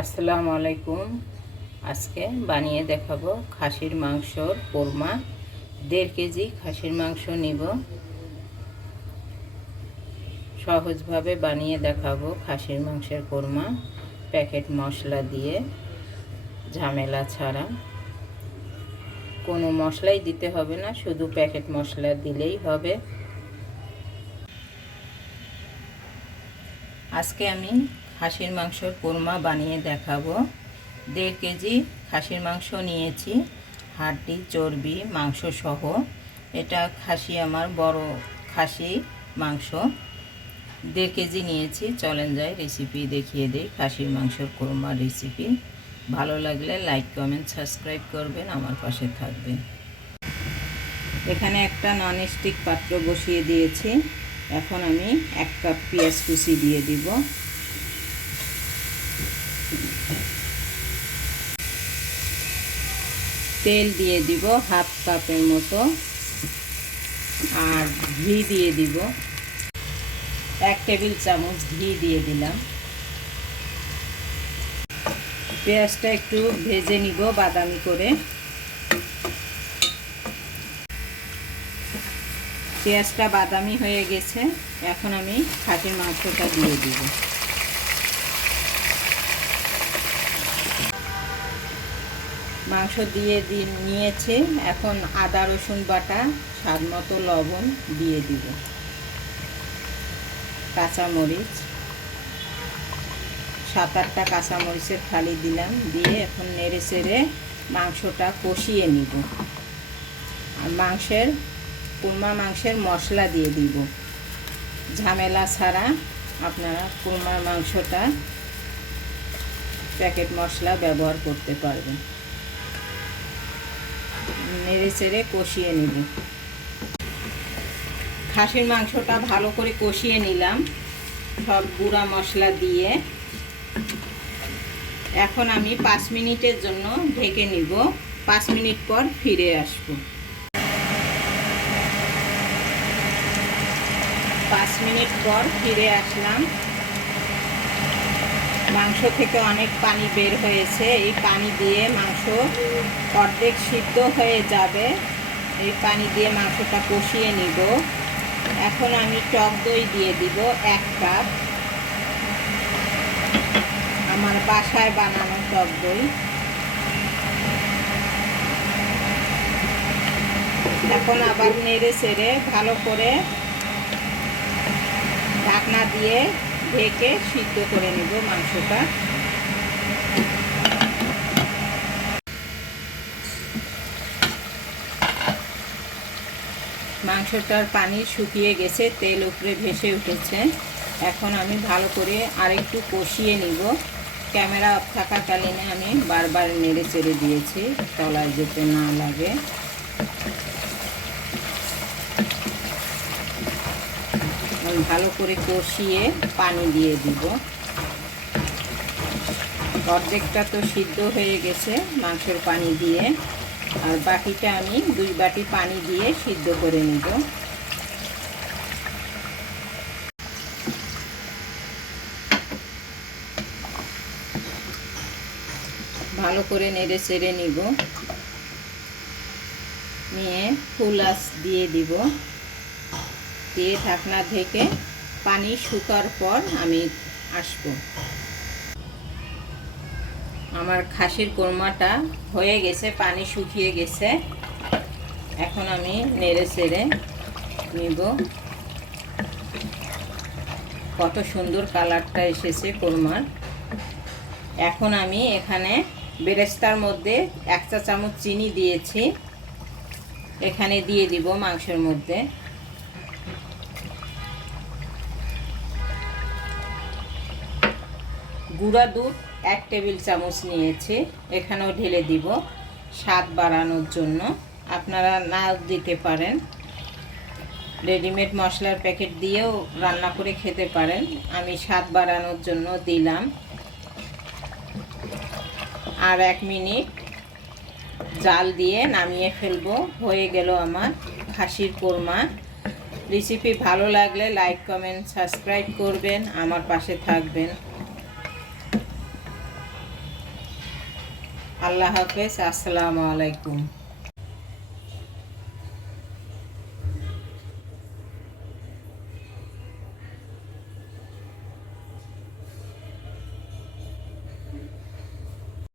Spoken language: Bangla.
আসসালামু আলাইকুম। আজকে বানিয়ে দেখাবো খাসির মাংসর কোরমা। 1.5 কেজি খাসির মাংস নিব। সহজভাবে বানিয়ে দেখাবো খাসির মাংসের কোরমা, প্যাকেট মশলা দিয়ে, ঝামেলা ছাড়া। কোনো মশলাই দিতে হবে না, শুধু প্যাকেট মশলা দিলেই হবে। আজকে আমি খাসির মাংসের কোরমা বানিয়ে দেখাবো। 1.5 কেজি খাসির মাংস নিয়েছি, হাড্ডি চর্বি মাংস সহ। এটা খাসি, আমার বড় খাসি মাংস। 1.5 কেজি নিয়েছি। চলেন যাই রেসিপি দেখিয়ে দিই, খাসির মাংসের কোরমার রেসিপি। ভালো লাগলে লাইক কমেন্ট সাবস্ক্রাইব করবেন, আমার পাশে থাকবেন। এখানে একটা ননস্টিক পাত্র বসিয়ে দিয়েছি। এখন আমি 1 কাপ পেঁয়াজ কুচি দিয়ে দিব। তেল দিয়ে দিব 1/2 কাপের মতো, আর ঘি দিয়ে দিব 1 টেবিল চামচ ঘি দিয়ে দিলাম। পেঁয়াজটা একটু ভেজে নিব বাদামি করে। পেঁয়াজটা বাদামি হয়ে গেছে, এখন আমি খাসির মাংসটা দিয়ে দিব। মাংস দিয়ে নিয়েছি। এখন আদা রসুন বাটা, স্বাদ মতো লবণ দিয়ে দিব, কাঁচামরিচ 7-8টা কাঁচামরিচের ফালি দিলাম। দিয়ে এখন নেড়ে চেড়ে মাংসটা কষিয়ে নিব। আর কোরমা মাংসের মশলা দিয়ে দিব। ঝামেলা ছাড়া আপনারা কোরমা মাংসটা প্যাকেট মশলা ব্যবহার করতে পারবেন। নেড়ে চেড়ে কষিয়ে নিব। খাসির মাংসটা ভালো করে কষিয়ে নিলাম সব গুঁড়া মশলা দিয়ে। এখন আমি 5 মিনিটের জন্য ঢেকে নিব। 5 মিনিট পর ফিরে আসব। 5 মিনিট পর ফিরে আসলাম। মাংস থেকে অনেক পানি বের হয়েছে। এই পানি দিয়ে মাংস অর্ধেক সিদ্ধ হয়ে যাবে। এই পানি দিয়ে মাংসটা কষিয়ে নিব। এখন আমি টক দই দিয়ে দিব 1 কাপ, আমার বাসায় বানানো টক দই। এখন আবার নেড়ে চেড়ে ভালো করে ঢাকনা দিয়ে ঢেকে সিদ্ধ করে নেব মাংসটা। মাংসটার পানি শুকিয়ে গেছে, তেল উপরে ভেসে উঠেছে। এখন আমি ভালো করে আরেকটু কষিয়ে নিব। ক্যামেরা অফ থাকাকালীনে আমি বারবার নেড়ে চেড়ে দিয়েছি, তলায় যেতে না লাগে। ভালো করে কষিয়ে পানি দিয়ে দিব। অর্ধেকটা তো সিদ্ধ হয়ে গেছে মাংসের পানি দিয়ে, আর বাকিটা আমি 2 বাটি পানি দিয়ে সিদ্ধ করে নিব। ভালো করে নেড়ে চেড়ে নিব। নিয়ে ফুল আঁচ দিয়ে দিব। দিয়ে ঢাকনা ঢেকে পানি শুকার পর আমি আসব। আমার খাসির কোরমাটা হয়ে গেছে, পানি শুকিয়ে গেছে। এখন আমি নেড়ে চেড়ে নিব। কত সুন্দর কালারটা এসেছে কোরমার। এখন আমি এখানে বেরেস্তার মধ্যে 1 চা চামচ চিনি দিয়েছি, এখানে দিয়ে দিব মাংসের মধ্যে। গুঁড়া দুধ 1 টেবিল চামচ নিয়েছি, এখানেও ঢেলে দিব স্বাদ বাড়ানোর জন্য। আপনারা না দিতে পারেন, রেডিমেড মশলার প্যাকেট দিয়েও রান্না করে খেতে পারেন। আমি স্বাদ বাড়ানোর জন্য দিলাম। আর 1 মিনিট জাল দিয়ে নামিয়ে ফেলবো। হয়ে গেল আমার খাসির কোরমা। রেসিপি ভালো লাগলে লাইক কমেন্ট সাবস্ক্রাইব করবেন, আমার পাশে থাকবেন। আল্লাহ হাফেজ, আসসালামু আলাইকুম।